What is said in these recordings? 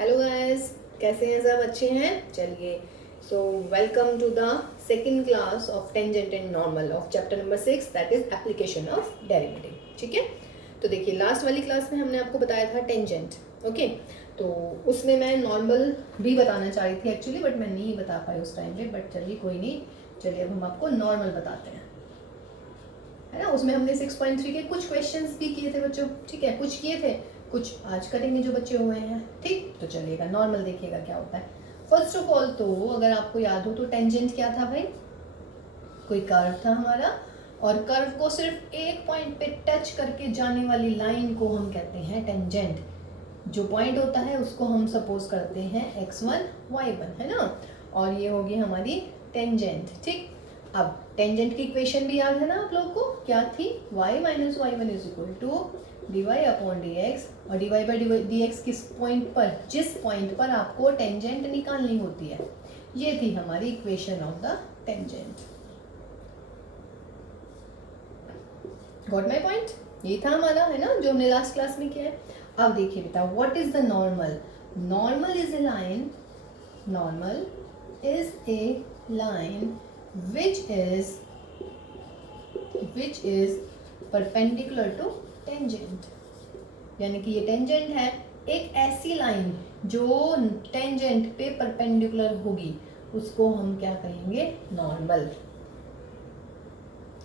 Hello guys, कैसे हैं सब? अच्छे हैं? चलिए, so welcome to the second class of tangent and normal of chapter number 6, that is application of derivative. ठीक है, तो देखिए लास्ट वाली क्लास में हमने आपको बताया था टेंजेंट। ओके, तो उसमें मैं नॉर्मल भी बताना चाह रही थी एक्चुअली, बट मैं नहीं बता पाई उस टाइम पे। बट चलिए कोई नहीं, चलिए अब हम आपको नॉर्मल बताते हैं, है ना। उसमें हमने 6.3 के कुछ क्वेश्चंस भी किए थे बच्चों। ठीक है, कुछ किए थे, कुछ आज करेंगे जो बच्चे हुए हैं। ठीक, तो चलिएगा नॉर्मल देखिएगा क्या होता है। फर्स्ट ऑफ ऑल तो अगर आपको याद हो तो टेंजेंट क्या था भाई? कोई कर्व था हमारा, और कर्व को सिर्फ एक पॉइंट पे टच करके जाने वाली लाइन को हम कहते हैं टेंजेंट। जो पॉइंट होता है उसको हम सपोज करते हैं x1 y1, है ना। और ये होगी हमारी टेंजेंट। ठीक, अब टेंजेंट की इक्वेशन भी याद है ना आप लोग को? क्या थी? y minus Y one is equal to D Y upon D X. और D Y by D X किस पॉइंट पर? जिस पॉइंट पर आपको टेंजेंट निकालनी होती है। ये थी हमारी equation of the tangent. Got my point? ये था हमारा, है ना, जो हमने लास्ट क्लास में किया है। अब देखिए बेटा, what is the normal? Normal is a line, normal is a line which is perpendicular to tangent। यानी कि ये टेंजेंट है, एक ऐसी लाइन जो टेंजेंट पे परपेंडिकुलर होगी, उसको हम क्या कहेंगे? नॉर्मल।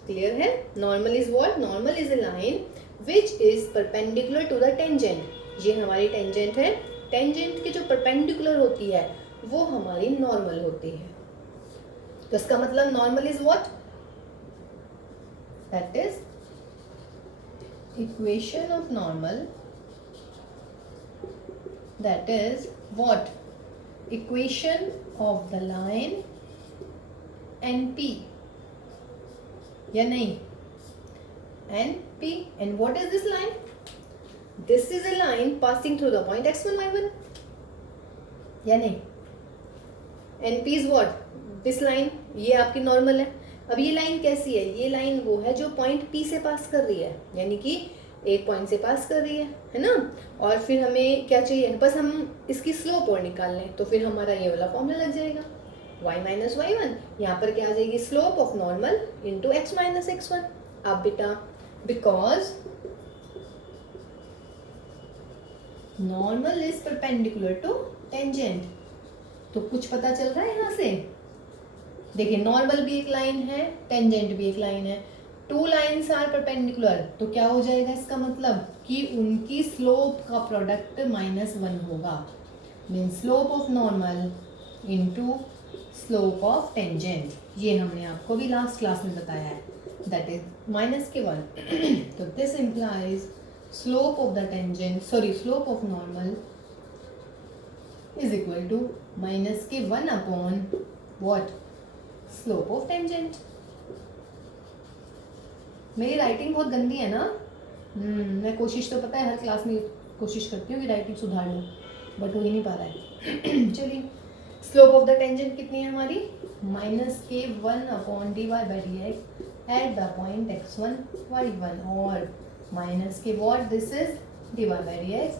क्लियर है? Normal is what? Normal is a line which is perpendicular to the tangent. ये हमारी टेंजेंट है, टेंजेंट की जो परपेंडिकुलर होती है वो हमारी नॉर्मल होती है। तो इसका मतलब normal is what? That is equation of normal, that is what? Equation of the line NP, या नहीं? NP, and what is this line? This is a line passing through the point x1 y1, या नहीं? NP is what? This line, ये आपकी normal है। अब ये line कैसी है? ये लाइन वो है जो पॉइंट P से पास कर रही है, यानी कि एक पॉइंट से पास कर रही है ना। और फिर हमें क्या चाहिए? बस हम इसकी स्लोप और निकाल लें, तो फिर हमारा ये वाला फॉर्मूला लग जाएगा, y माइनस वाई वन। यहाँ पर क्या आ जाएगी? Slope of normal into x minus x one. अब बेटा, because normal is perpendicular to tangent, तो कुछ पता चल रहा है यहाँ से? देखिए, नॉर्मल भी एक लाइन है, टेंजेंट भी एक लाइन है, टू लाइन्स आर परपेंडिकुलर, तो क्या हो जाएगा इसका मतलब? कि उनकी स्लोप का प्रोडक्ट -1 होगा। Mean slope of normal into slope of tangent. ये हमने आपको भी लास्ट क्लास में बताया है, दैट इज -1। तो this implies slope of the tangent, sorry slope of normal is equal to -1 upon what? Slope of tangent. मेरी राइटिंग बहुत गंदी है ना। मैं कोशिश तो पता है हर क्लास में कोशिश करती हूँ कि राइटिंग सुधार लूँ, बट हो ही नहीं पा रहा है। चलिए, स्लोप ऑफ द टेंजेंट कितनी है हमारी? -1 upon d Y by D x at the point x1 y1, और माइनस के what? This is d Y by D x,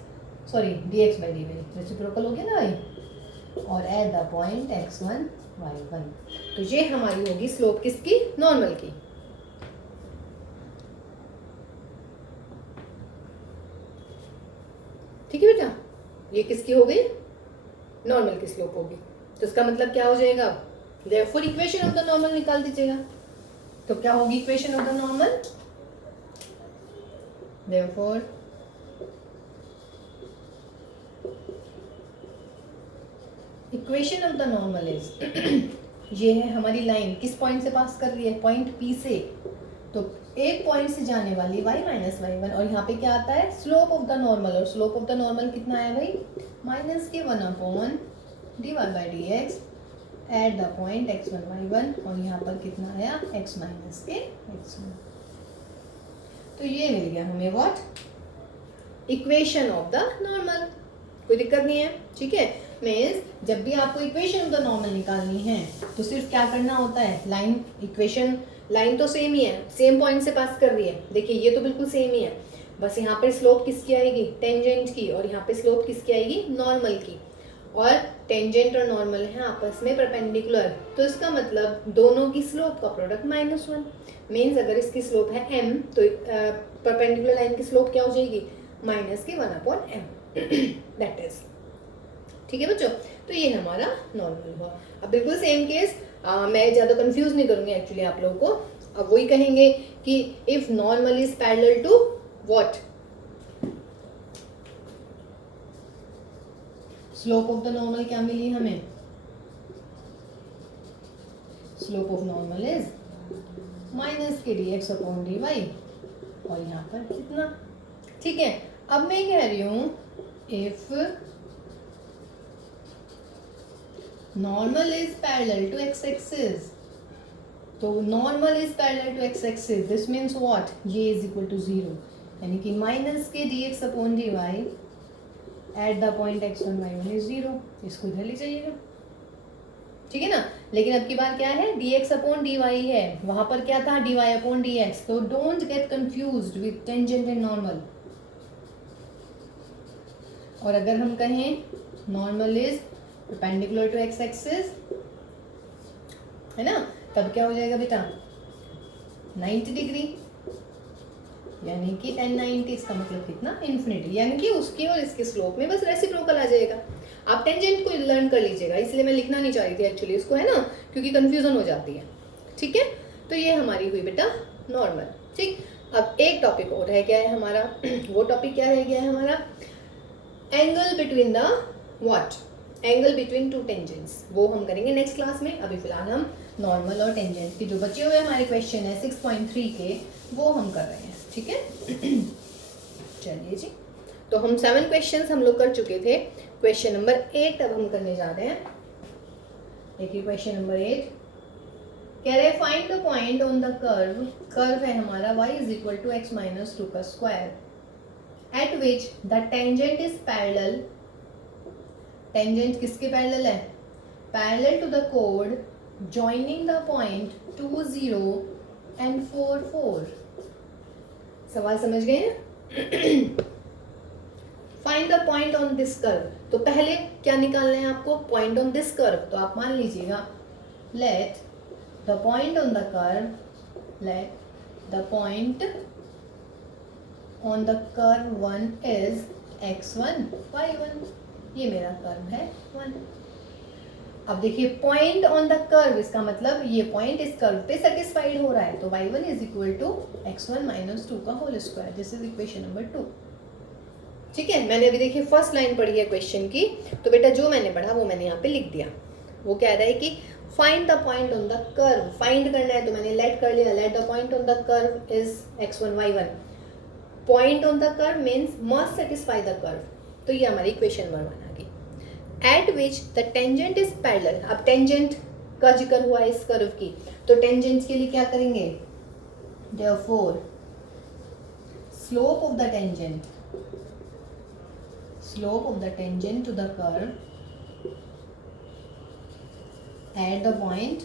sorry d x by d y, reciprocal हो गया ना भाई, और eight the point x1 y1। तो ये हमारी होगी स्लोप किसकी? नॉर्मल की। ठीक है बेटा, ये किसकी हो गई? नॉर्मल की स्लोप होगी। तो इसका मतलब क्या हो जाएगा? Therefore equation of the normal निकाल दीजिएगा। तो क्या होगी equation of the normal? Therefore equation of the normal is ये है हमारी लाइन, किस पॉइंट से पास कर रही है? पॉइंट P से। तो एक पॉइंट से जाने वाली y माइनस वाई वन, और यहाँ पे क्या आता है? Slope of the normal. और स्लोप ऑफ द नॉर्मल कितना आया भाई? -1 upon d Y by D x at the point x1 y1, और यहाँ पर कितना आया? x माइनस के x1। तो ये मिल गया हमें what? Equation of the normal. कोई दिक्कत नहीं है, ठीक है। मीन्स जब भी आपको इक्वेशन ऑफ द नॉर्मल निकालनी है तो सिर्फ क्या करना होता है? लाइन इक्वेशन, लाइन तो सेम ही है, सेम पॉइंट से पास कर रही है। देखिए ये तो बिल्कुल सेम ही है, बस यहाँ पे स्लोप किसकी आएगी, टेंजेंट की, और यहाँ पे स्लोप किसकी आएगी, नॉर्मल की। और टेंजेंट और नॉर्मल है आपस में परपेंडिकुलर, तो इसका मतलब दोनों की स्लोप का प्रोडक्ट -1 मीन्स अगर इसकी स्लोप है m तो परपेंडिकुलर लाइन की स्लोप क्या हो जाएगी, -1/m दैट इज। ठीक है बच्चों, तो ये हमारा नॉर्मल हुआ। अब बिल्कुल सेम केस, मैं ज़्यादा कंफ्यूज नहीं करूँगी एक्चुअली आप लोगों को। अब वही कहेंगे कि if normal is parallel to what, slope of the normal क्या मिली हमें, slope of normal is -kdx/dy, और यहाँ पर कितना। ठीक है, अब मैं कह रही हूँ if normal is parallel to x axis, तो normal is parallel to x axis, this means what, ये इज इक्वल टू 0, यानी कि -kdx/dy eight the point x1 y1 is 0, इसको इधर ले जाइएगा। ठीक है ना, लेकिन अब की बार क्या है, dx/dy है, वहां पर क्या था, dy/dx, तो don't get confused with tangent and normal. और अगर हम कहें normal is perpendicular to x axis, है ना, तब क्या हो जाएगा बेटा, 90 डिग्री, यानी कि 1090, इसका मतलब कितना, इन्फिनिटी, यानी कि उसकी और इसके स्लोप में बस रेसिप्रोकल आ जाएगा। आप टेंजेंट को लर्न कर लीजिएगा, इसलिए मैं लिखना नहीं चाह रही थी एक्चुअली इसको, है ना, क्योंकि कंफ्यूजन हो जाती है। ठीक है, तो ये हमारी हुई बेटा नॉर्मल। ठीक, अब एक टॉपिक और रह गया है हमारा वो टॉपिक क्या रह गया है हमारा, angle between the what, angle between two tangents, वो हम करेंगे नेक्स्ट क्लास में। अभी फिलहाल हम नॉर्मल और टेंजेंट के जो बचे हुए हमारे क्वेश्चन है 6.3 के, वो हम कर रहे हैं। ठीक है चलिए जी, तो हम 7 क्वेश्चंस हम लोग कर चुके थे। क्वेश्चन नंबर 8 अब हम करने जा रहे हैं। देखिए क्वेश्चन नंबर 8 कह रहे हैं find the point on the curve, curve है हमारा y = x - 2 का square, at which the tangent is parallel, tangent किसके पैरेलल है, पैरेलल टू द कोड जॉइनिंग द पॉइंट 2, 0 एंड 4, 4। सवाल समझ गए हैं? Find the point on this curve, तो पहले क्या निकालना है आपको, पॉइंट ऑन दिस कर्व। तो आप मान लीजिएगा late the point on the curve, let the point on the curve 1 is x1 y1, ये मेरा कर्व है 1। अब देखिए पॉइंट ऑन द कर्व, इसका मतलब ये पॉइंट इस कर्व पे सेटिस्फाइड हो रहा है, तो y1 = x1 - 2 का whole square, this is equation number 2। ठीक है, मैंने अभी देखिए फर्स्ट लाइन पढ़ी है क्वेश्चन की, तो बेटा जो मैंने पढ़ा वो मैंने यहाँ पे लिख दिया। वो कह रहा है कि find the point on the curve, find करना है, तो मैंने लेट कर लिया, late the point on the curve is x1 y1, point on the curve means must satisfy the curve, तो ये हमारी इक्वेशन नंबर 1 आ गई। Eight which the tangent is parallel, अब टेंजेंट का जिक्र हुआ है इस कर्व की, तो टेंजेंट के लिए क्या करेंगे, therefore slope of the tangent, slope of the tangent to the curve at the point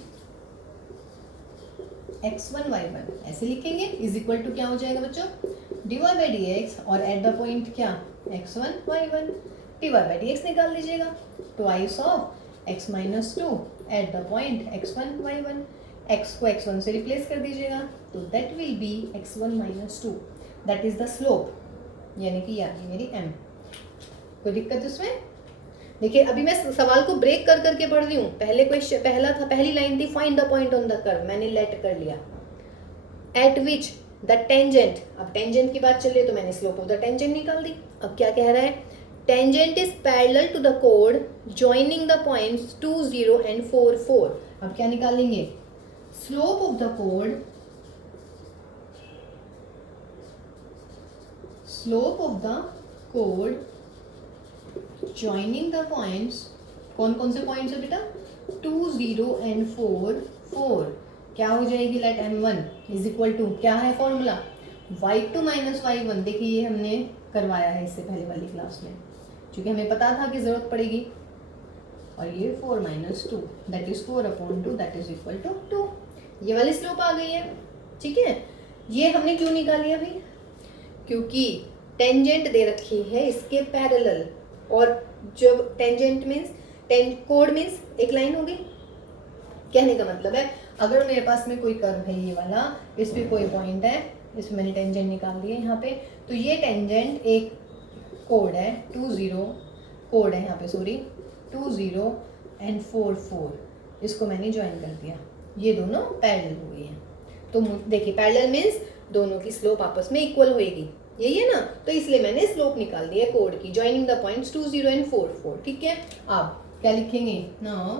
x1 y1 ऐसे लिखेंगे, इज इक्वल टू क्या हो जाएगा बच्चों, dy/dx, और एट द पॉइंट क्या, x1 y1, dy/dx निकाल लीजिएगा, twice of x - 2 eight the point x1 y1, x को x1 से रिप्लेस कर दीजिएगा, तो that will be x1 - 2, that is the slope, यानी कि ये मेरी m। कोई दिक्कत उसमें? देखिए अभी मैं सवाल को ब्रेक कर करके पढ़ रही हूँ। पहले क्वेश्चन पहला था, पहली लाइन थी find the point on the curve, मैंने लेट कर लिया, एट विच द टेंजेंट, अब टेंजेंट की बात चल रही है तो मैंने स्लोप ऑफ द टेंजेंट निकाल दी। अब क्या कह रहा है, tangent is parallel to the कोड जॉइनिंग द पॉइंट्स 2, 0 एंड 4, 4। अब क्या निकालेंगे, slope of the code, slope of the code joining the points, कौन कौन से पॉइंट्स है बेटा, 2, 0 एंड 4, 4। क्या हो जाएगी, late m1 is equal to, क्या है फॉर्मूला, y2 - y1। देखिए ये हमने करवाया है इससे पहले वाली क्लास में, क्योंकि हमें पता था कि जरूरत पड़ेगी, और ये 4 - 2 that is 4/2 that is equal to 2, ये वाली स्लोप आ गई है। ठीक है, ये हमने क्यों निकाली अभी, क्योंकि टेंजेंट दे रखी है इसके पैरेलल, और जब टेंजेंट मीन्स कोड मीन्स एक लाइन होगी। कहने का मतलब है अगर मेरे पास में कोई कर्व है ये वाला, इस पे कोई पॉइंट है, इसमें मैंने टेंजेंट निकाल दिया यहाँ पे, तो ये टेंजेंट एक कोड है 2 0 कोड है यहाँ पे, सॉरी 2 0 एंड 4 4, इसको मैंने ज्वाइन कर दिया, ये दोनों पैरेलल हो गए हैं। तो देखिए पैरेलल मीन्स दोनों की स्लोप आपस में इक्वल होएगी, यही है ना, तो इसलिए मैंने स्लोप निकाल दी है कोड की, ज्वाइनिंग द पॉइंट्स 2 0 एंड 4 4। ठीक है, अब क्या लिखेंगे, now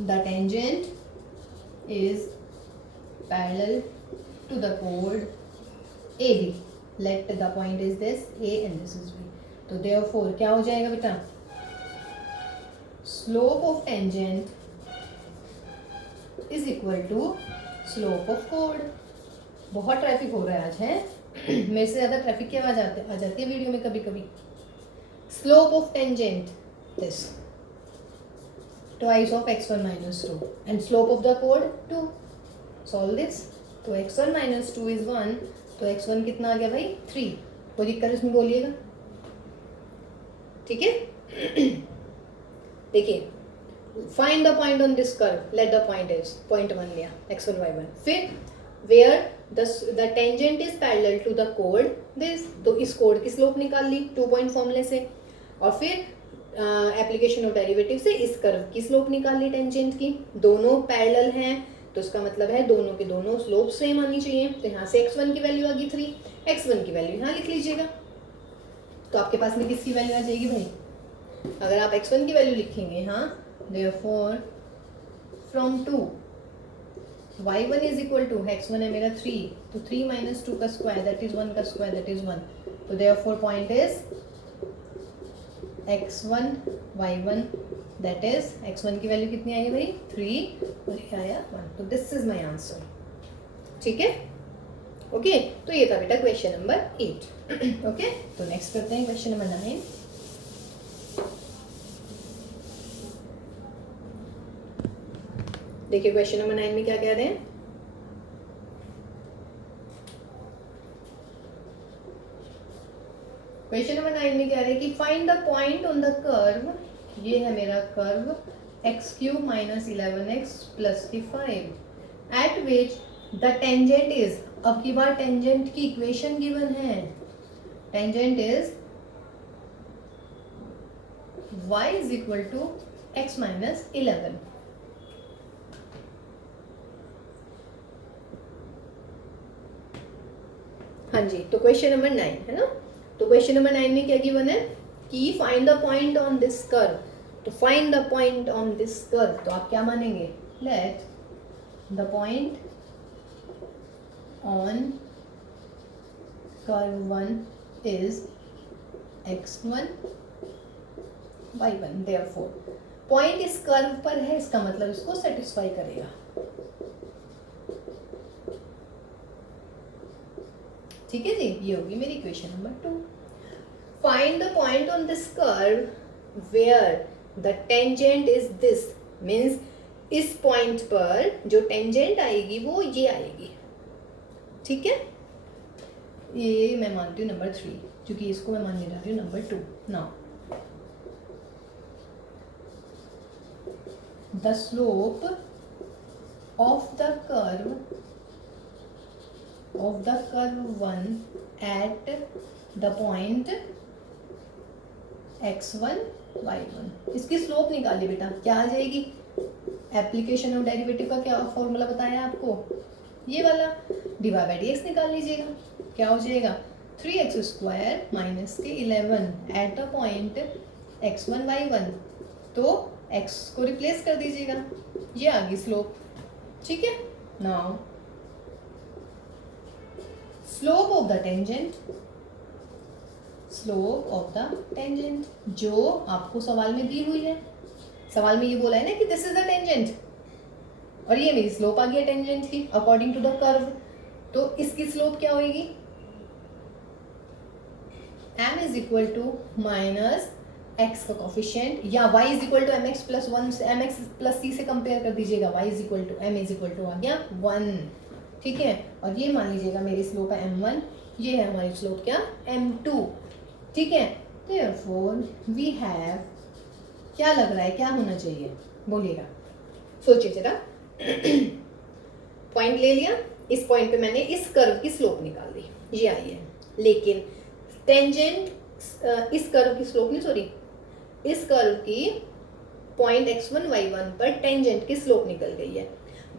the tangent is parallel to the कोड AB, let the point is this A and this is B, तो देयरफॉर क्या हो जाएगा बेटा, slope of tangent is equal to slope of कोड। बहुत ट्रैफिक हो रहा है आज, है मेरे से ज़्यादा ट्रैफिक की आवाज़ आ जाती है वीडियो में कभी कभी। Slope of tangent this twice of x1 minus 2 and slope of the code 2, solve this, तो x1 minus 2 इज 1, तो x1 कितना आ गया भाई 3, कोई दिक्कत इसमें बोलिएगा। ठीक है देखिए, find the point on this curve, let the point is point 1 लिया x1 y1, फिर where the tangent is parallel to the कोड दिस, तो इस कोड की स्लोप निकाल ली 2 पॉइंट फॉर्मूले से, और फिर एप्लीकेशन ऑफ डेरिवेटिव से इस कर्व की स्लोप निकाल ली टेंजेंट की, दोनों पैरेलल हैं तो इसका मतलब है दोनों के दोनों स्लोप सेम आनी चाहिए, तो यहाँ से x1 की वैल्यू आ गई 3, x1 की वैल्यू यहाँ लिख लीजिएगा, तो आपके पास में किसकी वैल्यू आ जाएगी भाई, अगर आप x1 की वैल्यू लिखेंगे, हाँ therefore from 2 y1 is equal to x1 है मेरा 3, तो 3 minus 2 का स्क्वायर दैट इज 1 का स्क्वायर दैट इज 1, तो therefore point is x1 y1 that is x1 की वैल्यू कितनी आएगी भाई 3 और ये आया 1, तो दिस इज माय आंसर। ठीक है, ओके तो ये था बेटा क्वेश्चन नंबर 8। ओके तो नेक्स्ट करते हैं क्वेश्चन नंबर 9। देखिए क्वेश्चन नंबर 9 में क्या कह रहे हैं, क्वेश्चन नंबर 9 में कह रहे हैं कि find the point on the curve, ये है मेरा curve x³ - 11x + 5 eight which the tangent is, अब की बार टेंजेंट की इक्वेशन गिवन है, टेंजेंट इज y = x - 11। हाँ जी, तो क्वेश्चन नंबर 9 है ना, तो क्वेश्चन नंबर 9 में क्या गिवन है कि find the point on this curve, तो find the point on this curve, तो आप क्या मानेंगे, let the point on curve 1 is x1 y1, therefore point इस कर्व पर है, इसका मतलब इसको सेटिस्फाई करेगा। ठीक है जी, ये होगी मेरी equation number 2। Find the point on this curve where the tangent is this, means इस पॉइंट पर जो टेंजेंट आएगी वो ये आएगी। ठीक है, ये मैं मानती हूँ नंबर 3, क्योंकि इसको मैं मानने जा रही हूँ number 2। Now the slope of the curve curve 1 at the point x1 y1, इसकी स्लोप निकालिए बेटा, क्या आ जाएगी, एप्लीकेशन ऑफ डेरिवेटिव का क्या फॉर्मूला बताया आपको, ये वाला, dy/dx निकाल लीजिएगा, क्या हो जाएगा 3x² - 11 eight the point x1 y1, तो x को रिप्लेस कर दीजिएगा, ये आ गई स्लोप। ठीक है, now slope of the tangent, slope of the tangent जो आपको सवाल में दी हुई है, सवाल में ये बोला है ना कि दिस इज द टेंजेंट, और ये मेरी स्लोप आ गई है टेंजेंट की अकॉर्डिंग टू द कर्व, तो इसकी स्लोप क्या होगी, m = -x का कोफिशिएंट, या y = mx + 1, mx + c से कंपेयर कर दीजिएगा, y = m = आ गया 1, ठीक है, और ये मान लीजिएगा मेरी स्लोप है m1, ये है हमारी स्लोप क्या, m2, ठीक है। Therefore we have, क्या लग रहा है क्या होना चाहिए, बोलिएगा, सोचिए जरा। पॉइंट ले लिया, इस पॉइंट पे मैंने इस कर्व की स्लोप निकाल दी, ये आई है, लेकिन टेंजेंट इस कर्व की स्लोप नहीं, सॉरी, इस कर्व की पॉइंट x1 y1 पर टेंजेंट की स्लोप निकल गई है,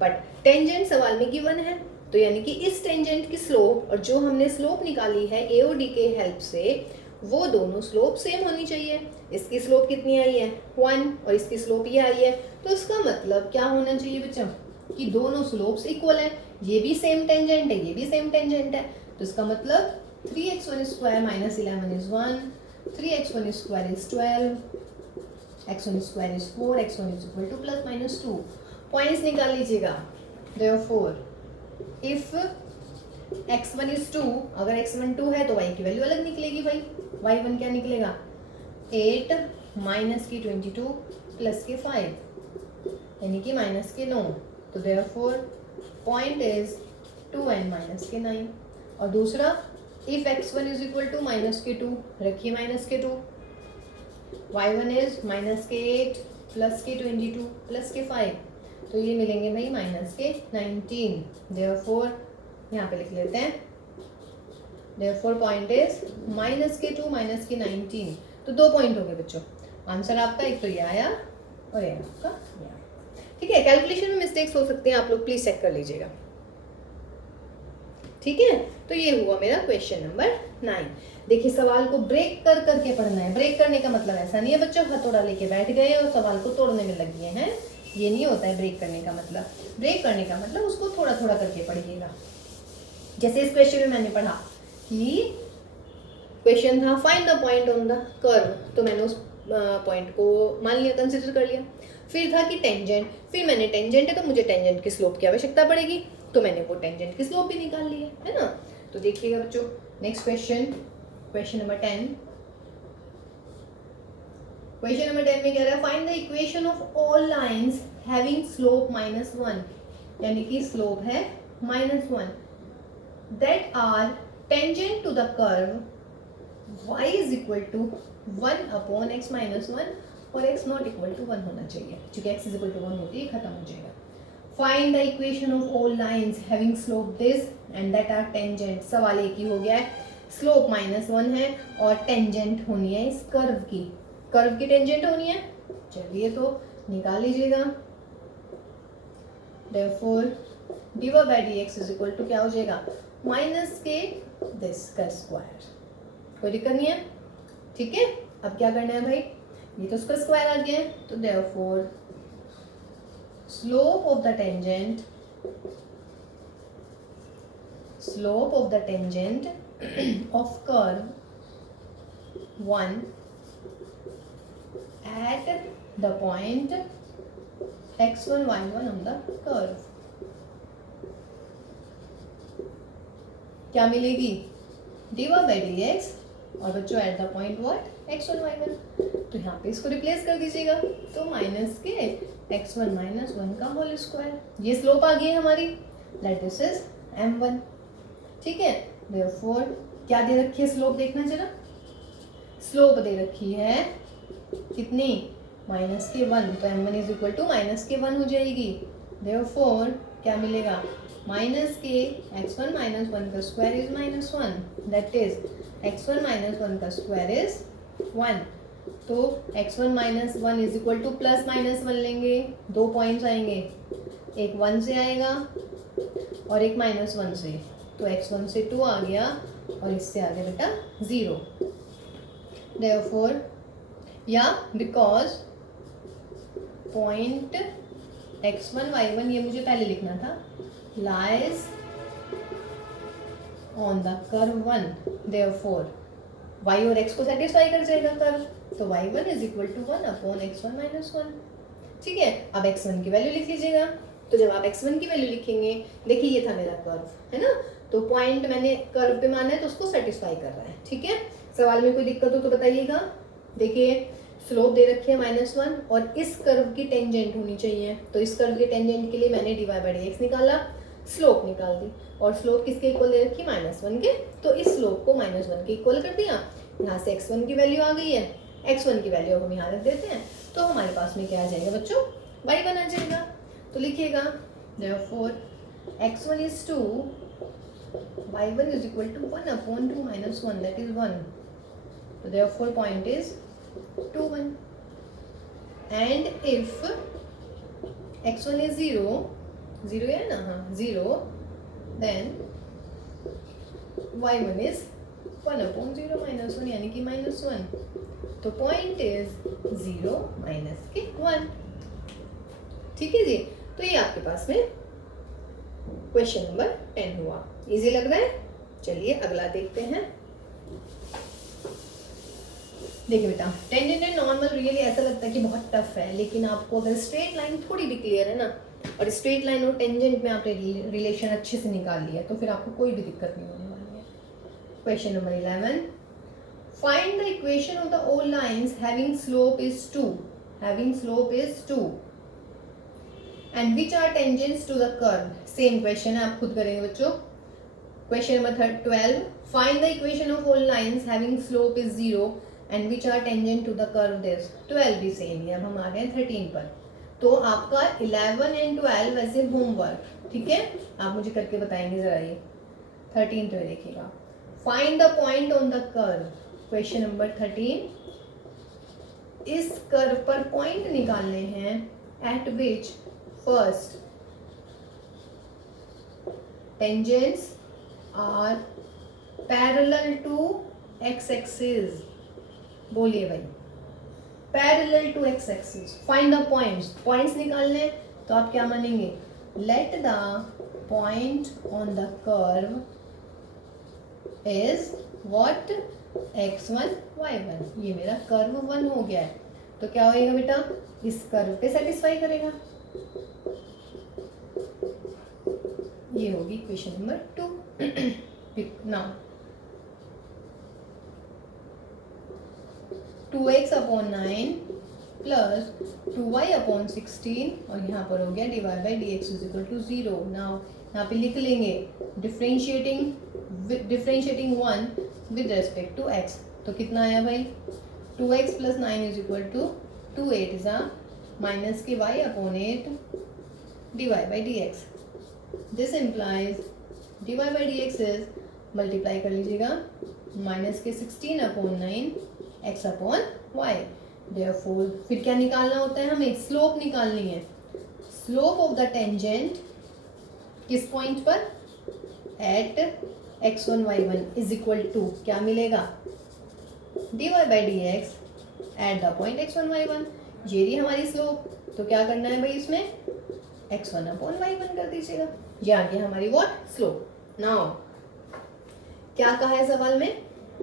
बट टेंजेंट सवाल में गिवन है, तो यानी कि इस टेंजेंट की स्लोप और जो हमने स्लोप निकाली है AOD के हेल्प से, वो दोनों स्लोप सेम होनी चाहिए। इसकी स्लोप कितनी आई है 1 और इसकी स्लोप ये आई है, तो इसका मतलब क्या होना चाहिए बच्चों कि दोनों स्लोप्स इक्वल है, ये भी सेम टेंजेंट है, ये भी सेम टेंजेंट है, तो इसका मतलब 3x1 square minus 11 is 1, 3x1 square is 12, x1 square is 4, x1 is equal two plus minus 2। Points निकाल लीजिएगा। Therefore if x1 is 2, अगर x1 2 है तो y की वैल्यू अलग निकलेगी भाई, y1 क्या निकलेगा 8 माइनस की 22 प्लस के 5 यानी कि माइनस के 9, तो therefore point is 2n minus के 9। और दूसरा if x1 is equal to minus के 2, रखिए माइनस के 2, y1 इज माइनस के 8 प्लस के 22 प्लस के 5, तो ये मिलेंगे भाई माइनस के 19। देयरफॉर यहाँ पे लिख लेते हैं, देयरफॉर पॉइंट इज माइनस के 2 माइनस के 19, तो 2 पॉइंट हो गए बच्चों। आंसर आपका एक तो ये आया और ये आपका ये आया, ठीक है। कैलकुलेशन में मिस्टेक्स हो सकते हैं, आप लोग प्लीज चेक कर लीजिएगा, ठीक है। तो ये हुआ मेरा क्वेश्चन नंबर 9। देखिए सवाल को ब्रेक कर करके पढ़ना है। ब्रेक करने का मतलब ऐसा नहीं है बच्चों हथौड़ा लेके बैठ गए और सवाल को तोड़ने में लग गए हैं, ये नहीं होता है ब्रेक करने का मतलब। ब्रेक करने का मतलब उसको थोड़ा थोड़ा करके पढ़िएगा। जैसे इस क्वेश्चन में मैंने पढ़ा कि क्वेश्चन था find the point on the curve, तो मैंने उस पॉइंट को मान लिया, कंसिडर कर लिया। फिर था कि टेंजेंट, फिर मैंने टेंजेंट है तो मुझे टेंजेंट की स्लोप की आवश्यकता पड़ेगी, तो मैंने वो टेंजेंट की स्लोप भी निकाल ली है ना। तो देखिएगा बच्चों next question, question number 10। Question number 10 में कह रहा है find the equation of all lines having slope -1, यानी कि स्लोप है -1 that are tangent to the curve y is equal to 1 upon x minus 1 और x नॉट इक्वल टू 1 होना चाहिए, क्योंकि x इज इक्वल टू 1 होती है खत्म हो जाएगा। Find the equation of all lines having slope this and that are tangent. सवाल एक ही हो गया है, स्लोप -1 है और टेंजेंट होनी है इस कर्व की, कर्व की टेंजेंट होनी है। चलिए तो निकाल लीजिएगा। therefore dy by dx is equal to क्या हो जाएगा माइनस के दिस का स्क्वायर, कोई दिक्कत नहीं है, ठीक है। अब क्या करना है भाई, ये तो उसका स्क्वायर आ गया है, तो therefore slope of the tangent of curve 1 at the point x1 y1 on the curve क्या मिलेगी dy by dx और बच्चों eight the point what x1 y1, तो यहाँ पे इसको रिप्लेस कर दीजिएगा, तो माइनस के x1 माइनस 1 का होल स्क्वायर, ये स्लोप आ गई है हमारी, दैट दिस इज m1, ठीक है। therefore क्या दे रखी है स्लोप, देखना जरा, स्लोप दे रखी है कितनी माइनस के 1, तो m1 is equal to minus के 1 हो जाएगी। therefore क्या मिलेगा माइनस के x1 माइनस 1 का square is -1, that is x1 minus 1 का स्क्वायर इज 1, तो x1 minus 1 is equal two plus -1 लेंगे, 2 पॉइंट्स आएंगे, एक 1 से आएगा और एक -1 से, तो x1 से 2 आ गया और इससे आ गया बेटा 0। therefore या बिकॉज पॉइंट x1 y1 ये मुझे पहले लिखना था, lies on the curve 1, therefore y और x को सेटिस्फाई कर जाएगा कर्व, तो y1 is equal to 1 upon x1 minus 1, ठीक है। अब x1 की वैल्यू लिख लीजिएगा, तो जब आप x1 की वैल्यू लिखेंगे, देखिए ये था मेरा कर्व है ना, तो पॉइंट मैंने कर्व पे माना है तो उसको सेटिस्फाई कर रहा है, ठीक है। सवाल में कोई दिक्कत हो तो बताइएगा। देखिए स्लोप दे रखी है -1 और इस कर्व की टेंजेंट होनी चाहिए, तो इस कर्व के टेंजेंट के लिए मैंने dy by dx निकाला, स्लोप निकाल दी, और स्लोप किसके इक्वल दे रखी, -1 के, तो इस स्लोप को -1 के इक्वल कर दिया। यहाँ से x1 की वैल्यू आ गई है, x1 की वैल्यू हम यहाँ रख देते हैं, तो हमारे पास में क्या आ जाएगा बच्चों, y1 आ जाएगा। तो लिखिएगा therefore x1 is 2, y1 is equal to 1/2 minus 1, that is 1. So therefore point is 2, 1. And if x1 is 0, 0 है ना, हाँ 0, then y1 is 1/0 minus 1, यानी कि -1. तो पॉइंट इज 0 माइनस के 1. ठीक है जी, तो ये आपके पास में क्वेश्चन नंबर 10 हुआ। इजी लग रहा है? चलिए अगला देखते हैं। देखिए बेटा, टेंजेंट एंड नॉर्मल रियली ऐसा लगता है कि बहुत टफ है, लेकिन आपको अगर स्ट्रेट लाइन थोड़ी भी क्लियर है ना, और स्ट्रेट लाइन और टेंजेंट में आपने रिलेशन अच्छे से निकाल लिया, तो फिर आपको कोई भी दिक्कत नहीं होने वाली है। Question number 11, find the equation of the all lines having slope is 2, having slope is 2 and which are tangents to the curve. Same question है, आप खुद करेंगे बच्चों। Question number 12, find the equation of all lines having slope is 0 and which are tangent to the curve this. 12 भी same है। अब हम आ गए 13 पर। तो आपका 11 एंड 12 वैसे होमवर्क, ठीक है, आप मुझे करके बताएंगे जरा ये। 13 तो देखिएगा, find the point on the curve. Question number 13, इस कर्व पर पॉइंट निकालने हैं at which first tangents are parallel to x axis. बोलिए भाई, parallel to x axis, find the points. Points निकालने, तो आप क्या मानेंगे, let the point on the curve is what, x1 y1। ये मेरा कर्व 1 हो गया है, तो क्या होएगा बेटा, इस कर्व पे सेटिस्फाई करेगा। ये होगी equation number 2। Now 2x/9 plus 2y/16, और यहाँ पर हो गया dy/dx is equal to 0। Now यहाँ पे लिख लेंगे differentiating 1 with respect to x। तो कितना आया भाई, 2x plus 9 is equal to 2/8 is a minus k y/8 dy/dx। This implies dy/dx is, multiply कर लीजिएगा, माइनस के 16/9 x/y। देयरफॉर फिर क्या निकालना होता है हमें, स्लोप निकालनी है। स्लोप ऑफ द टेंजेंट किस पॉइंट पर, at x1 y1 is equal to क्या मिलेगा, dy/dx eight the point x1 y1। ये रही हमारी स्लोप। तो क्या करना है भाई, इसमें x1/y1 कर दीजिएगा। ये आ गया हमारी व्हाट, स्लोप। नाउ क्या कहा है सवाल में,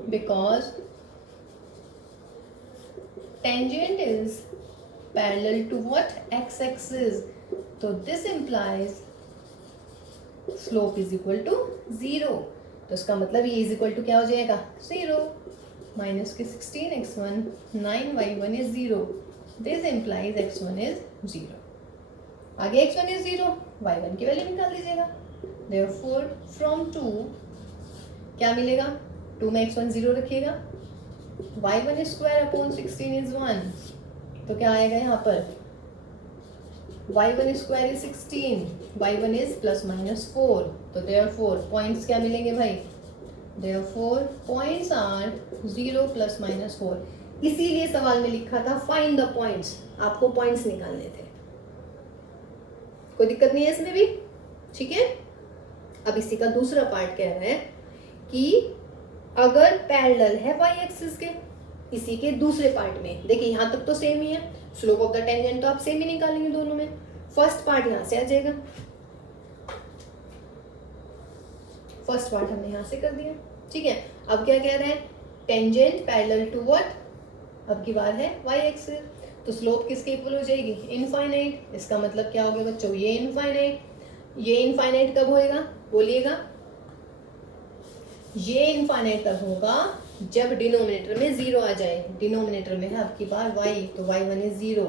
because tangent is parallel to what, x axis, तो this implies slope is equal to 0। तो इसका मतलब ये इज इक्वल टू क्या हो जाएगा, 0 माइनस के 16x1 9y1 is 0। This implies x1 is 0। आगे x1 इज 0, y1 की वैल्यू निकाल दीजिएगा। देयरफॉर फ्रॉम 2 क्या मिलेगा, 2 में x1 0 रखिएगा, y1 स्क्वायर अपॉन 16 इज 1। तो क्या आएगा यहाँ पर, y1 square is 16, y1 is plus minus 4। तो देयरफॉर पॉइंट्स क्या मिलेंगे भाई, therefore points are 0 plus minus 4। इसीलिए सवाल में लिखा था फाइंड द पॉइंट्स, आपको पॉइंट्स निकालने थे। कोई दिक्कत नहीं है इसमें भी, ठीक है। अब इसी का दूसरा पार्ट कह रहा है कि अगर पैरेलल है y एक्सिस के, इसी के दूसरे पार्ट में देखिए, यहाँ तक तो सेम ही है, स्लोप ऑफ द टेंजेंट तो आप सेम ही निकालेंगे दोनों में। फर्स्ट पार्ट यहाँ से आ जाएगा, फर्स्ट पार्ट हमने यहाँ से कर दिया, ठीक है। अब क्या कह रहे हैं, टेंजेंट पैरेलल टू व्हाट, अब की बार है y एक्सिस, तो स्लोप किसके इक्वल हो जाएगी, इनफाइनाइट। इसका मतलब क्या हो गया बच्चों, ये इनफाइनाइट। ये इनफाइनाइट कब होएगा, बोलिएगा, ये इनफाइनाइट तब होगा जब डिनोमिनेटर में 0 आ जाए। डिनोमिनेटर में है अब की बार y, तो y1 is 0।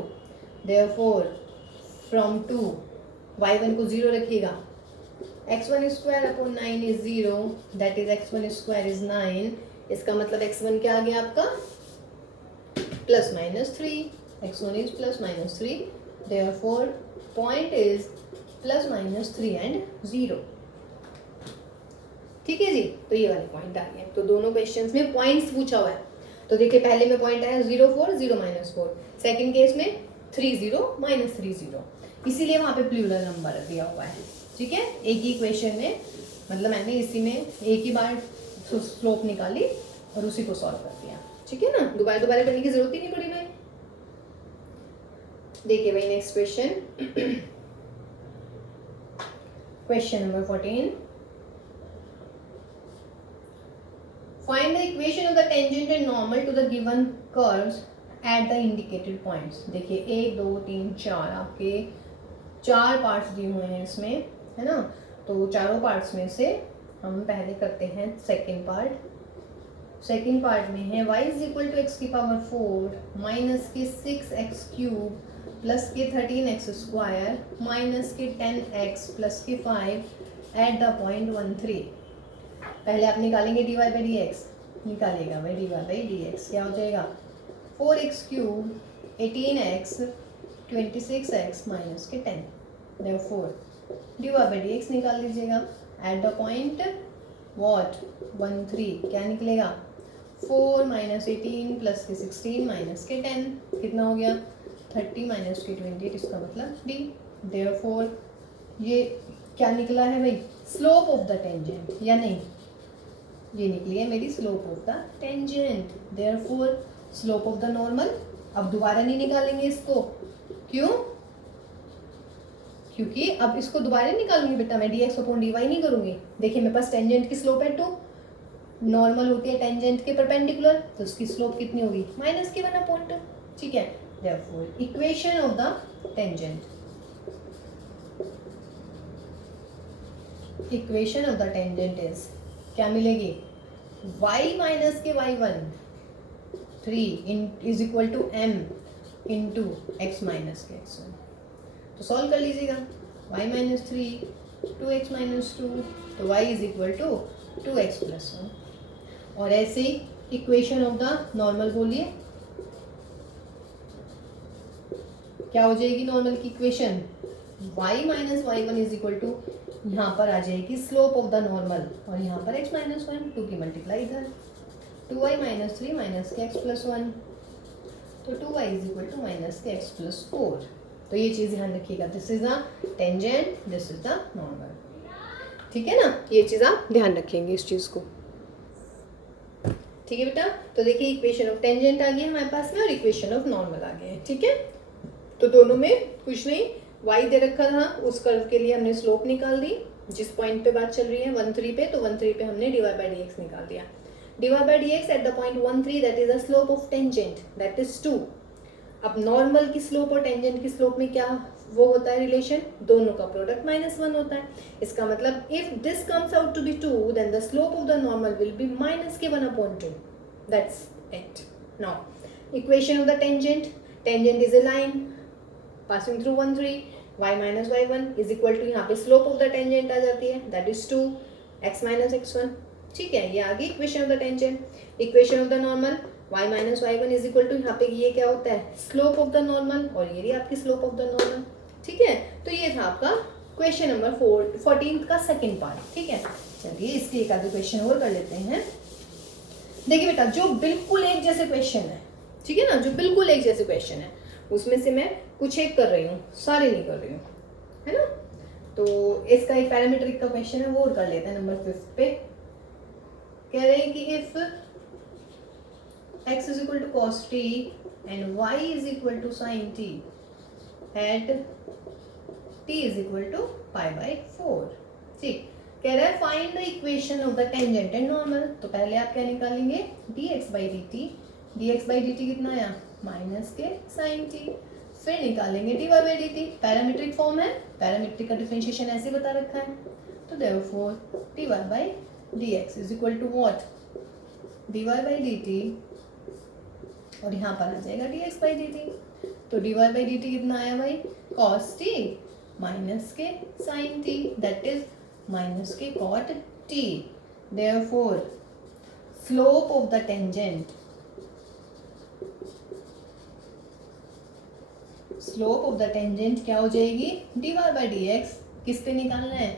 Therefore from 2 y1 को 0 रखिएगा, x1 square upon 9 is 0, that is x1 square is 9. इसका मतलब x1 क्या आ गया आपका plus minus 3. x1 is plus minus 3, therefore point is plus minus 3 and 0. ठीक है जी, तो ये वाले पॉइंट आ गए. तो दोनों क्वेश्चंस में पॉइंट्स पूछा हुआ है. तो देखिए पहले में पॉइंट आया 0 4 0 माइनस 4, सेकेंड केस में 3 0 माइनस 3 0, इसीलिए वहाँ पे प्लूरल नंबर दिया हुआ है. ठीक है, एक ही क्वेश्चन में मतलब मैंने इसी में एक ही बार स्लोप निकाली और उसी को सॉल्व कर दिया. ठीक है ना, दोबारा दोबारा करने की जरूरत ही नहीं पड़ी भाई. देखिए भाई next question, question number 14. Find the equation of the tangent and normal to the given curves at the indicated points. देखिए 1 2 3 4 आपके 4 पार्ट्स दिए हुए हैं इसमें, है ना. तो चारों पार्ट्स में से हम पहले करते हैं सेकंड पार्ट. सेकंड पार्ट में है y is equal to x की पावर 4 माइनस के 6x क्यूब प्लस के 13x स्क्वायर माइनस के 10x प्लस के 5 एट द पॉइंट 1 3. पहले आप निकालेंगे dy बाई डी एक्स, निकालिएगा भाई dy बाई डी एक्स. क्या हो जाएगा 4x cube 18x 26x minus के 10, therefore dy by D x निकाल लीजिएगा. एट द पॉइंट वॉट 1 3 क्या निकलेगा 4 माइनस 18 प्लस के 16 माइनस के 10, कितना हो गया 30 माइनस के 28, इसका मतलब b. देयरफॉर ये क्या निकला है भाई स्लोप ऑफ द टेंजेंट, या नहीं, ये निकली है मेरी slope of the tangent. Therefore slope of the normal. अब दोबारा नहीं निकालेंगे इसको, क्यों, क्योंकि अब इसको दोबारा निकालूंगी बेटा मैं dx अपॉन dy नहीं करूंगी. देखिए मेरे पास टेंजेंट की स्लोप है 2, नॉर्मल होती है टेंजेंट के परपेंडिकुलर, तो उसकी स्लोप कितनी होगी माइनस के 1 अपॉन 2. ठीक है, therefore equation of the tangent, equation of the tangent is क्या मिलेगी y माइनस के y1 3 is equal to m into x minus के x1. तो सॉल्व कर लीजिएगा y माइनस 3 2x माइनस 2, तो y is equal to 2x plus 1. और ऐसे ही इक्वेशन ऑफ द नॉर्मल बोलिए क्या हो जाएगी नॉर्मल की equation y minus y1 is equal to, यहाँ पर आ जाएगी स्लोप ऑफ द नॉर्मल और यहाँ पर x माइनस 1 2 की मल्टीप्लाई इधर 2y माइनस 3 माइनस के x प्लस 1, तो 2y is equal to minus के x प्लस 4. तो ये चीज़ ध्यान रखिएगा, this is the tangent, this is the normal. ठीक है ना, ये चीज़ आप ध्यान रखेंगे इस चीज़ को. ठीक है बेटा, तो देखिए इक्वेशन ऑफ टेंजेंट आ गई हमारे पास में और इक्वेशन ऑफ नॉर्मल आ गए. ठीक है, तो दोनों में कुछ नहीं, y दे रखा था, उस कर्व के लिए हमने स्लोप निकाल दी. जिस पॉइंट पे बात चल रही है 1 3 पे, तो 1 3 पे हमने dy बाई डी एक्स निकाल दिया. dy by D x at the point 1 3 that is the slope of tangent, that is 2. अब नॉर्मल की स्लोप और टेंजेंट की स्लोप में क्या वो होता है रिलेशन, दोनों का प्रोडक्ट -1 होता है. इसका मतलब if this comes out to be 2 then the slope of the normal will be minus के 1 upon 2. That's it. Now equation of the tangent, tangent is a line passing through 1 3, y minus y1 is equal to, यहाँ पे slope of the tangent आ जाती है, that is 2 x minus x1. ठीक है, ये आ गई equation of the tangent. Equation of the normal y minus y1 is equal to, यहाँ पे ये क्या होता है स्लोप ऑफ द नॉर्मल और ये भी आपकी स्लोप ऑफ द नॉर्मल. ठीक है, तो ये था आपका क्वेश्चन नंबर 14 का सेकेंड पार्ट. ठीक है, चलिए इसके एक आधे क्वेश्चन और कर लेते हैं. देखिए बेटा जो बिल्कुल एक जैसे क्वेश्चन है, ठीक है ना, जो बिल्कुल एक जैसे क्वेश्चन है उसमें से मैं कुछ एक कर रही हूँ, सारे नहीं कर रही हूँ, है ना. तो इसका एक पैरामीट्रिक का क्वेश्चन है वो और कर लेते हैं नंबर 5 पे. कह रहे हैं कि if x is equal to cos t and y is equal to sin t at t is equal to pi by 4. ठीक, कह रहा है find the equation of the tangent and normal. तो पहले आप क्या निकालेंगे dx by dt, dx by dt कितना आया माइनस के sin t. फिर निकालेंगे dy by dt, parametric form है, पैरामीट्रिक का डिफरेंशिएशन ऐसे बता रखा है. तो therefore dy by dx is equal to what dy by dt और यहाँ पर आ जाएगा dx बाई dt. तो dy बाई dt कितना आया भाई cos t minus k sin t, that is minus k cot t. Therefore slope of the tangent, slope of the tangent क्या हो जाएगी, dy बाई डी एक्स। किस पे निकालना है,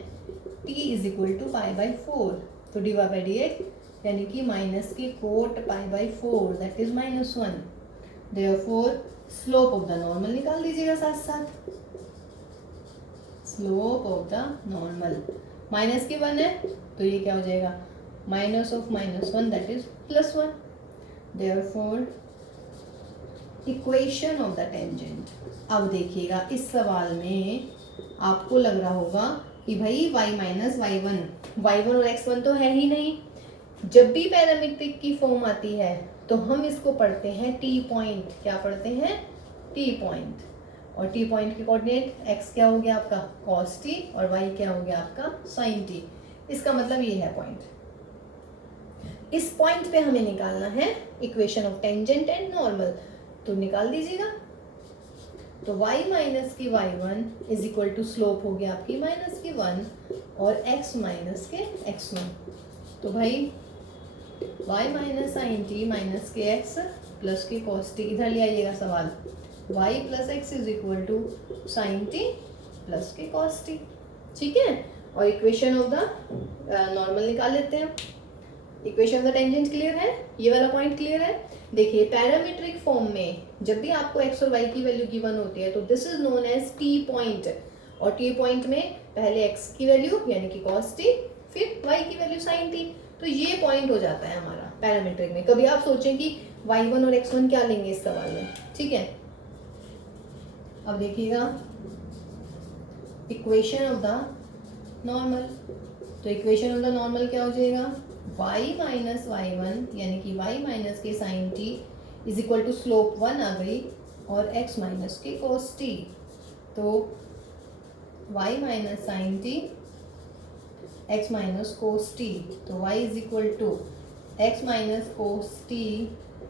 t is equal to pi by 4। तो dy by D x यानी कि माइनस के coat pi by 4 that is -1। Therefore slope of the normal निकाल दीजिएगा साथ साथ। Slope of the normal minus के 1 है तो ये क्या हो जाएगा, minus of -1 that is +1। Therefore equation of the tangent. अब देखिएगा इस सवाल में आपको लग रहा होगा कि भाई y माइनस y1 और x1 तो है ही नहीं। जब भी पैरामीट्रिक की फॉर्म आती है तो हम इसको पढ़ते हैं टी पॉइंट। क्या पढ़ते हैं, टी पॉइंट। और टी पॉइंट के कोऑर्डिनेट x क्या हो गया आपका cos t और y क्या हो गया आपका sin t। इसका मतलब ये है पॉइंट। इस पॉइंट पे हमें निकालना है equation of tangent and normal. तो निकाल दीजिएगा। तो y माइनस की y1 is equal to slope हो गया आपकी माइनस की 1 और x माइनस के x1। तो भाई y minus sine t minus के x प्लस के cos t, इधर ले आइएगा सवाल, y plus x is equal to sine t plus के cos t। ठीक है, और इक्वेशन ऑफ द नॉर्मल निकाल लेते हैं। Equation of the tangent clear है, ये वाला पॉइंट क्लियर है। देखिए पैरामीट्रिक फॉर्म में जब भी आपको x और y की वैल्यू गिवन होती है तो this is known as t point. और t पॉइंट में पहले x की वैल्यू यानी कि cos t, फिर y की वैल्यू sin t। तो ये पॉइंट हो जाता है हमारा पैरामीट्रिक में। कभी आप सोचें कि y1 और x1 क्या लेंगे इस सवाल में। ठीक है, अब देखिएगा इक्वेशन ऑफ द नॉर्मल। तो इक्वेशन ऑफ द नॉर्मल क्या हो जाएगा, y माइनस y1 यानी कि y माइनस के sine t is equal to slope 1 आ गई और x माइनस के cos t। तो y minus sine t x minus cos t, तो y is equal to x minus cos t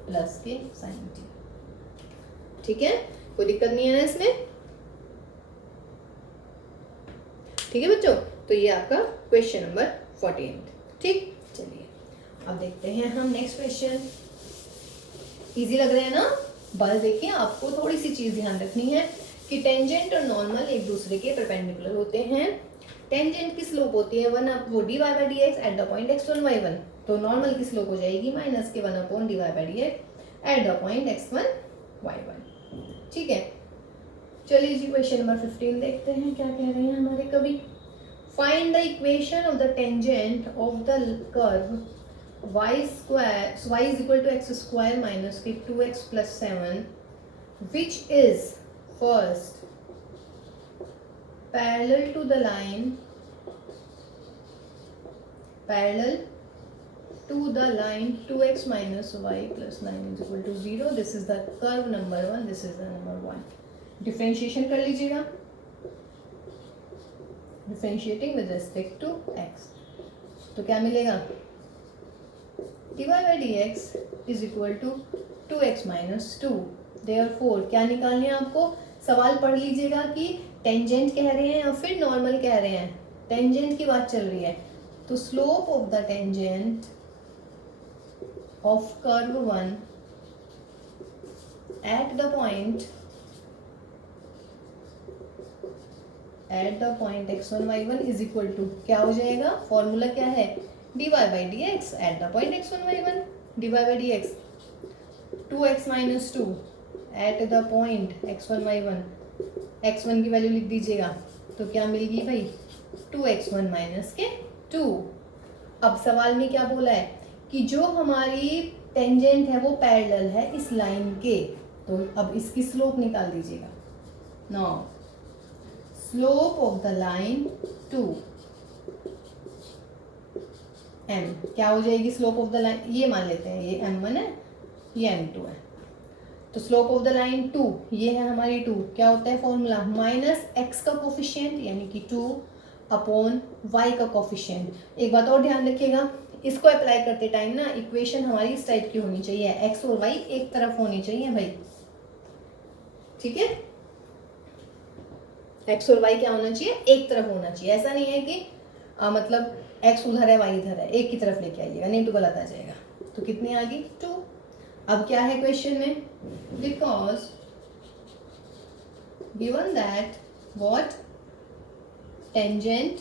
plus के साइन t। ठीक है, कोई दिक्कत नहीं है ना इसमें। ठीक है बच्चों, तो ये आपका क्वेश्चन नंबर 48। ठीक, चलिए अब देखते हैं हम नेक्स्ट क्वेश्चन। इजी लग रहे हैं ना। बस देखिए आपको थोड़ी सी चीज ध्यान रखनी है कि टेंजेंट और नॉर्मल एक दूसरे के परपेंडिकुलर होते हैं। टेंजेंट की स्लोप होती है 1 वो dy by D x at the point x1 y1। तो नॉर्मल की स्लोप हो जाएगी माइनस के 1 upon dy by D x at the point x1 y1। ठीक है, चलिए जी क्वेश्चन नंबर 15 देखते हैं क्या कह रहे हैं हमारे कवि। Find the equation of the tangent of the curve y is equal to x square minus 2x plus 7 which is first parallel to the line parallel to the line 2x minus y plus 9 is equal to 0। this is the curve number 1, this is the number 1। Differentiation कर लीजिएगा, differentiating with respect to x। तो क्या मिलेगा, dy by dx is equal to 2x minus 2। Therefore क्या निकालने हैं आपको, सवाल पढ़ लीजिएगा कि टेंजेंट कह रहे हैं या फिर नॉर्मल कह रहे हैं। टेंजेंट की बात चल रही है तो slope of the tangent of curve 1 at the point x1 y1 is equal to क्या हो जाएगा, फॉर्मूला क्या है, dy by dx at the point x1 y1। dy by dx 2x minus 2 at the point x1 y1। x1 की value लिख दीजिएगा तो क्या मिलेगी भाई 2x1 माइनस के 2। अब सवाल में क्या बोला है कि जो हमारी टेंजेंट है वो पैरेलल है इस लाइन के। तो अब इसकी स्लोप निकाल दीजिएगा। Now slope of the line 2 m क्या हो जाएगी, स्लोप ऑफ द लाइन ये मान लेते हैं ये m1 है ये m2 है। तो स्लोप ऑफ द लाइन 2 ये है हमारी 2, क्या होता है फॉर्मूला माइनस x का कोफिशिएंट यानी कि 2 अपॉन y का कोफिशिएंट। एक बात और ध्यान रखिएगा, इसको अप्लाई करते टाइम ना इक्वेशन हमारी इस टाइप की होनी चाहिए, x और y एक तरफ होनी चाहिए भाई। ठीक है, x और y क्या होना चाहिए, एक तरफ होना चाहिए। ऐसा नहीं है कि मतलब x उधर है y इधर है, एक की तरफ लेके आइएगा, नहीं तो गलत आ जाएगा। तो कितनी आ गई 2। अब क्या है क्वेश्चन में, because given that what tangent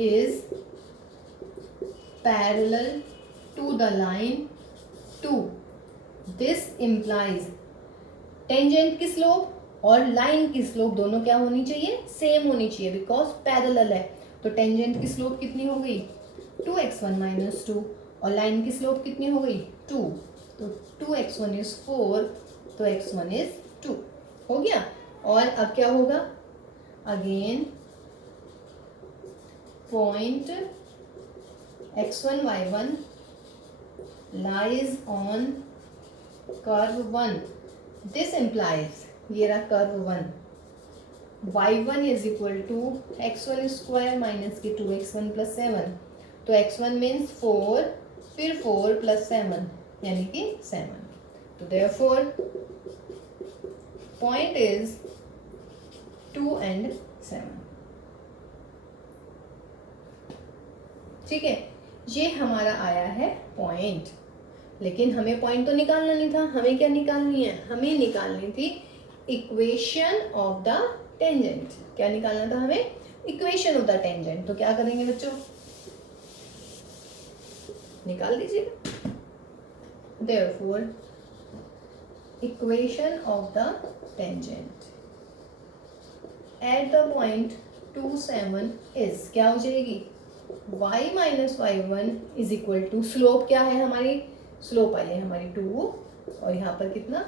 is parallel to the line 2, this implies tangent की स्लोप और लाइन की स्लोप दोनों क्या होनी चाहिए, सेम होनी चाहिए, बिकॉज पैरेलल है। तो टेंजेंट की स्लोप कितनी हो गई 2x1 माइनस 2 और लाइन की स्लोप कितनी हो गई 2, तो 2x1 इज 4, तो x1 इज 2 हो गया। और अब क्या होगा, again point x1 y1 lies on curve 1, this implies ये रहा curve 1, y1 is equal to x1 square minus के 2x1 प्लस 7, तो x1 मीन्स 4, फिर 4 प्लस 7 यानी कि 7, तो देयरफॉर पॉइंट इज 2 and 7। ठीक है, ये हमारा आया है पॉइंट, लेकिन हमें पॉइंट तो निकालना नहीं था, हमें क्या निकालनी है, हमें निकालनी थी इक्वेशन ऑफ द टेंजेंट। क्या निकालना था हमें, इक्वेशन ऑफ द टेंजेंट। तो क्या करेंगे बच्चों, निकाल दीजिएगा। Therefore equation of the tangent at the point 2 7 is क्या हो जाएगी, y minus y1 is equal to, slope क्या है हमारी, स्लोप आई है हमारी 2 और यहाँ पर कितना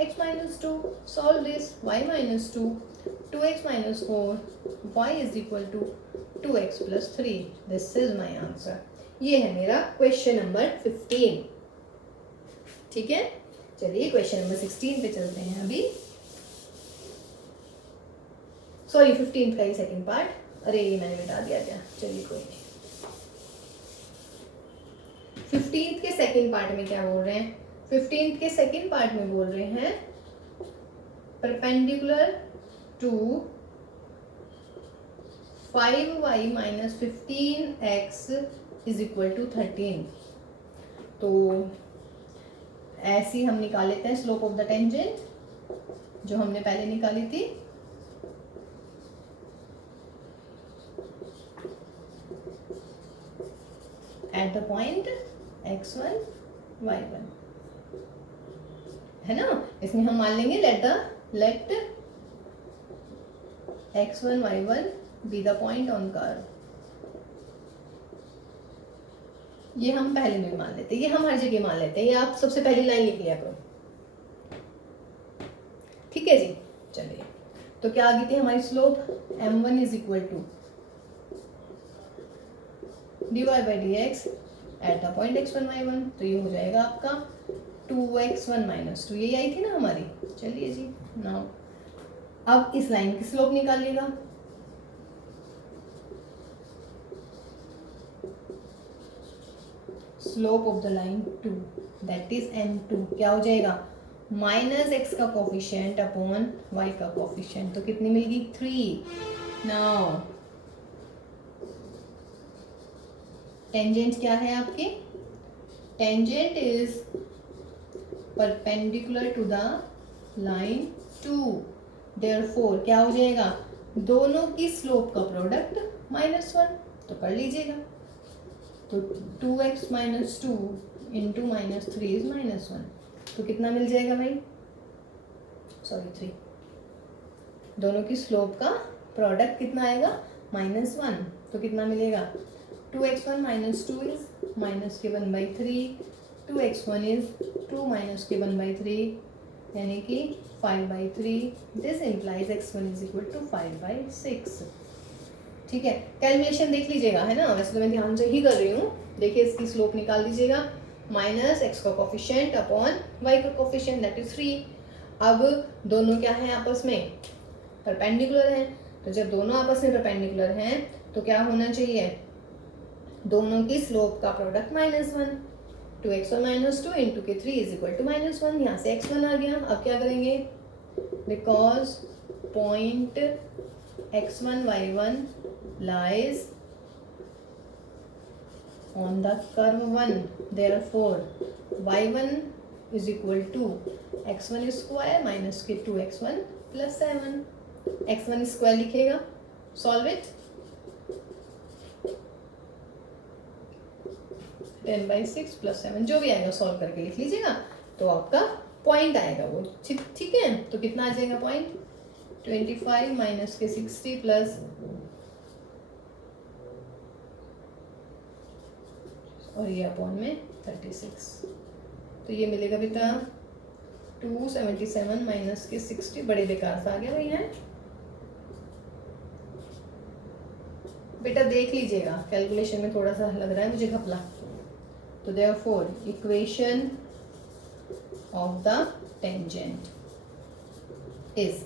x minus 2, solve this, y minus 2, 2x minus 4, y is equal to 2x plus 3, this is my answer. ये है मेरा क्वेश्चन नंबर 15। ठीक है, चलिए क्वेश्चन नंबर 16 पे चलते हैं अभी, सॉरी 15 का ही सेकंड पार्ट, अरे ये मैंने मिटा दिया क्या, चलिए कोई नहीं। 15th के सेकंड पार्ट में क्या बोल रहे हैं, 15th के सेकंड पार्ट में बोल रहे हैं perpendicular to 5y minus 15x is equal to 13। तो ऐसी हम निकाल लेते हैं स्लोप ऑफ द टेंजेंट जो हमने पहले निकाली थी। Eight the point x1 y1 है ना, इसमें हम मान लेंगे let x1 y1 be the point on curve. ये हम पहले में मान लेते हैं, ये हम हर जगह मान लेते हैं, ये आप सबसे पहली लाइन लिख लिया करो। ठीक है जी, चलिए तो क्या आ गई थी हमारी slope, m1 is equal to dy by D x at the point x1 y1, तो ये हो जाएगा आपका 2x1 माइनस 2, यही आई थी ना हमारी। चलिए जी, नाउ अब इस लाइन की स्लोप निकालिएगा। Slope of the line 2 that is m2 क्या हो जाएगा, माइनस x का कोफिशिएंट अपॉन y का कोफिशिएंट, तो कितनी मिलेगी 3। नाउ टेंजेंट क्या है आपके, tangent is perpendicular to the line 2, therefore क्या हो जाएगा, दोनों की स्लोप का प्रोडक्ट -1, तो कर लीजिएगा। तो 2x minus 2 into minus 3 is -1, तो कितना मिल जाएगा भाई, सॉरी 3, दोनों की स्लोप का प्रोडक्ट कितना आएगा -1, तो कितना मिलेगा 2x1 माइनस 2 इज माइनस के 1/3, 2x1 इज 2 माइनस के 1/3 यानी कि 5/3, this implies x1 is equal to 5/6। ठीक है, कैलकुलेशन देख लीजिएगा, है ना, वैसे तो मैं ध्यान से ही कर रही हूँ। देखिए इसकी स्लोप निकाल दीजिएगा, माइनस x का कोफिशिएंट अपॉन y का कोफिशिएंट दैट इज 3। अब दोनों क्या है आपस में, परपेंडिकुलर हैं, तो जब दोनों आपस में परपेंडिकुलर हैं तो क्या होना चाहिए, दोनों की स्लोप का प्रोडक्ट -1, 2x1 माइनस 2 इंटू के 3 इज इक्वल टू -1, यहाँ से x1 आ गया। अब क्या करेंगे, because point x1 y1 lies on the curve 1, therefore y1 is equal to x1 square minus के 2x1 plus 7. x1 स्क्वायर लिखेगा, सॉल्व इट. 10/6 plus 7 जो भी आएगा सॉल्व करके लिख लीजिएगा, तो आपका पॉइंट आएगा वो. ठीक है, तो कितना आ जाएगा पॉइंट? 25 माइनस के 60 प्लस और ये अपॉन में 36. तो ये मिलेगा बेटा 277 माइनस के 60. बड़े बेकार सा आ गया भाई है बेटा, देख लीजिएगा कैलकुलेशन में थोड़ा सा लग रहा है मुझे घपला. तो therefore equation of the tangent is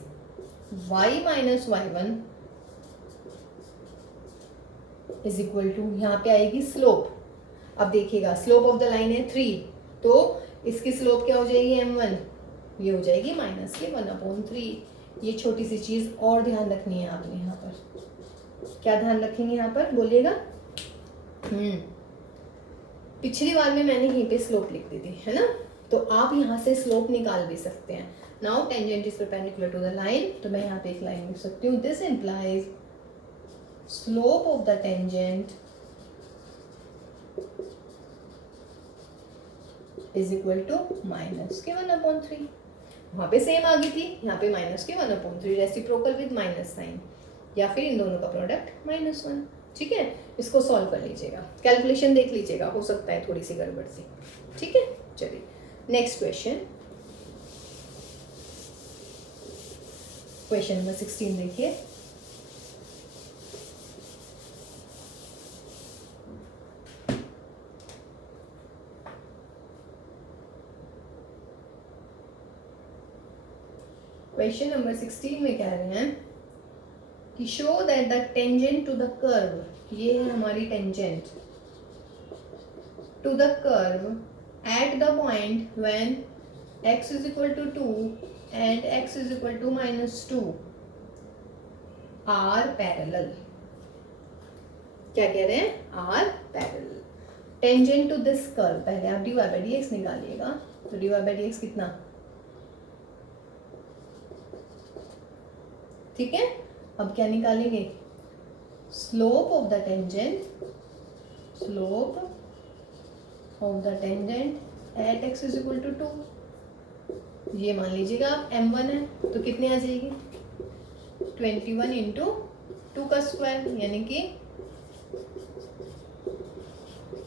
y minus y1 is equal to, यहाँ पे आएगी स्लोप. अब देखिएगा स्लोप ऑफ द लाइन है 3, तो इसकी स्लोप क्या हो जाएगी m1, ये हो जाएगी माइनस के 1/3. ये छोटी सी चीज और ध्यान रखनी है आपने यहाँ पर. क्या ध्यान रखेंगे यहाँ पर बोलिएगा? पिछली बार में मैंने यहीं पे स्लोप लिख दी थी, है ना, तो आप यहाँ से स्लोप निकाल भी सकते हैं. Now tangent is perpendicular to the line, तो मैं यहाँ पे एक लाइन लिख सकती हूँ. This implies slope of the tangent is equal to minus के 1/3. वहाँ पे सेम आ गई थी, यहाँ पे माइनस के 1/3, रेसिप्रोकल विद माइनस साइन, या फिर इन दोनों का प्रोडक्ट -1. ठीक है, इसको सॉल्व कर लीजिएगा, कैलकुलेशन देख लीजिएगा, हो सकता है थोड़ी सी गड़बड़ सी. ठीक है, चलिए नेक्स्ट क्वेश्चन. क्वेश्चन नंबर 16 देखिए. क्वेश्चन नंबर 16 में कह रहे हैं कि show that the tangent to the curve, ये है हमारी tangent to the curve at the point when x is equal to 2 and x is equal to -2 are parallel. क्या कह रहे हैं? are parallel. Tangent to this curve, पहले आप dy/dx निकालिएगा, तो dy/dx कितना? ठीक है, अब क्या निकालेंगे? Slope of the tangent, slope of the tangent at x is equal to 2. ये मान लीजिएगा आप m1 है, तो कितने आ जाएगी? 21 इंटू 2 का स्क्वायर, यानी कि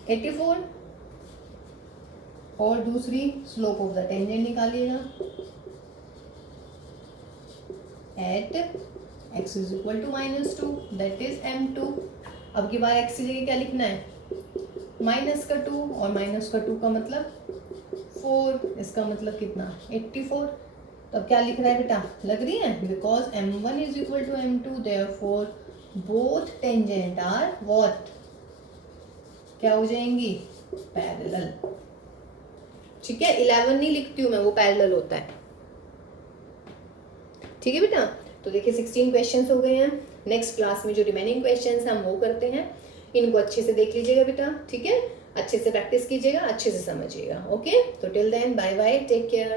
84. और दूसरी स्लोप ऑफ द टेंजेंट निकालिएगा at x is equal to -2, that is m2. अब की बार x की जगह क्या लिखना है? माइनस का 2, और माइनस का 2 का मतलब 4, इसका मतलब कितना? 84. तो अब क्या लिख रहा है बेटा? लग रही है, because m1 is equal to m2, therefore both tangent are what? क्या हो जाएंगी? पैरेलल. ठीक है, 11 नहीं लिखती हूँ मैं, वो पैरेलल होता है. ठीक है बेटा, तो देखिए 16 क्वेश्चंस हो गए हैं. नेक्स्ट क्लास में जो रिमेनिंग क्वेश्चंस हम वो करते हैं. इनको अच्छे से देख लीजिएगा बेटा, ठीक है, अच्छे से प्रैक्टिस कीजिएगा, अच्छे से समझिएगा. ओके, तो till then bye bye, take care.